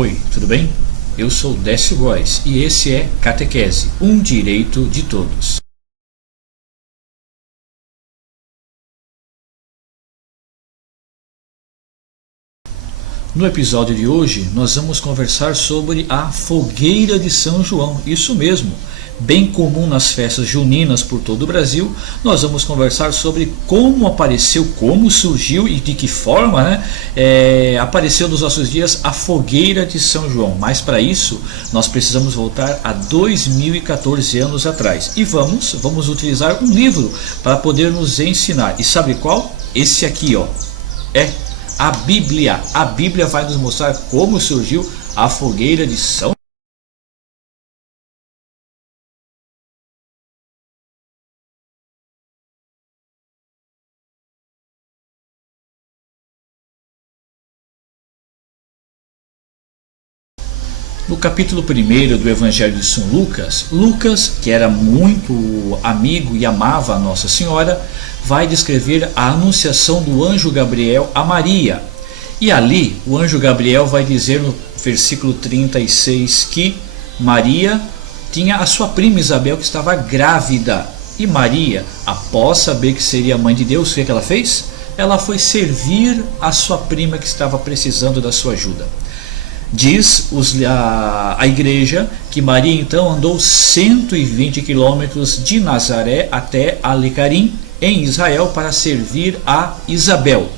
Oi, tudo bem? Eu sou Décio Góes e esse é Catequese, um direito de todos. No episódio de hoje, nós vamos conversar sobre a fogueira de São João, isso mesmo, bem comum nas festas juninas por todo o Brasil. Nós vamos conversar sobre como apareceu, como surgiu e de que forma apareceu nos nossos dias a fogueira de São João. Mas para isso, nós precisamos voltar a 2014 anos atrás e vamos utilizar um livro para poder nos ensinar. E sabe qual? Esse aqui, ó, é a Bíblia. A Bíblia vai nos mostrar como surgiu a fogueira de São João. No capítulo 1 do Evangelho de São Lucas, Lucas, que era muito amigo e amava a Nossa Senhora, vai descrever a anunciação do anjo Gabriel a Maria. E ali o anjo Gabriel vai dizer no versículo 36 que Maria tinha a sua prima Isabel que estava grávida. E Maria, após saber que seria a mãe de Deus, o que ela fez? Ela foi servir a sua prima que estava precisando da sua ajuda. Diz a igreja que Maria então andou 120 quilômetros de Nazaré até Alecarim, em Israel, para servir a Isabel.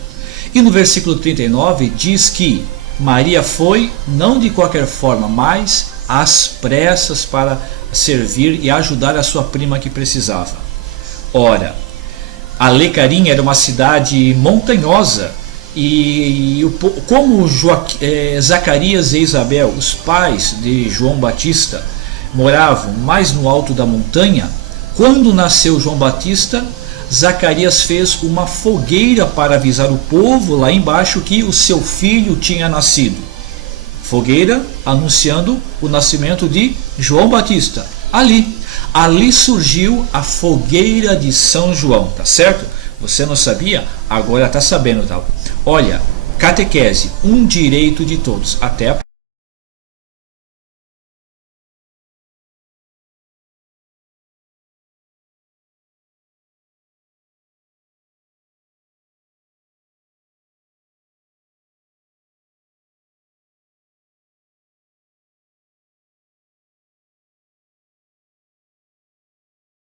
E no versículo 39 diz que Maria foi, não de qualquer forma, mas às pressas para servir e ajudar a sua prima que precisava. Ora, Alecarim era uma cidade montanhosa. Como Zacarias e Isabel, os pais de João Batista, moravam mais no alto da montanha, quando nasceu João Batista, Zacarias fez uma fogueira para avisar o povo lá embaixo que o seu filho tinha nascido. Fogueira anunciando o nascimento de João Batista. Ali surgiu a fogueira de São João, tá certo? Você não sabia? Agora está sabendo, tá? Olha, catequese, um direito de todos. Até a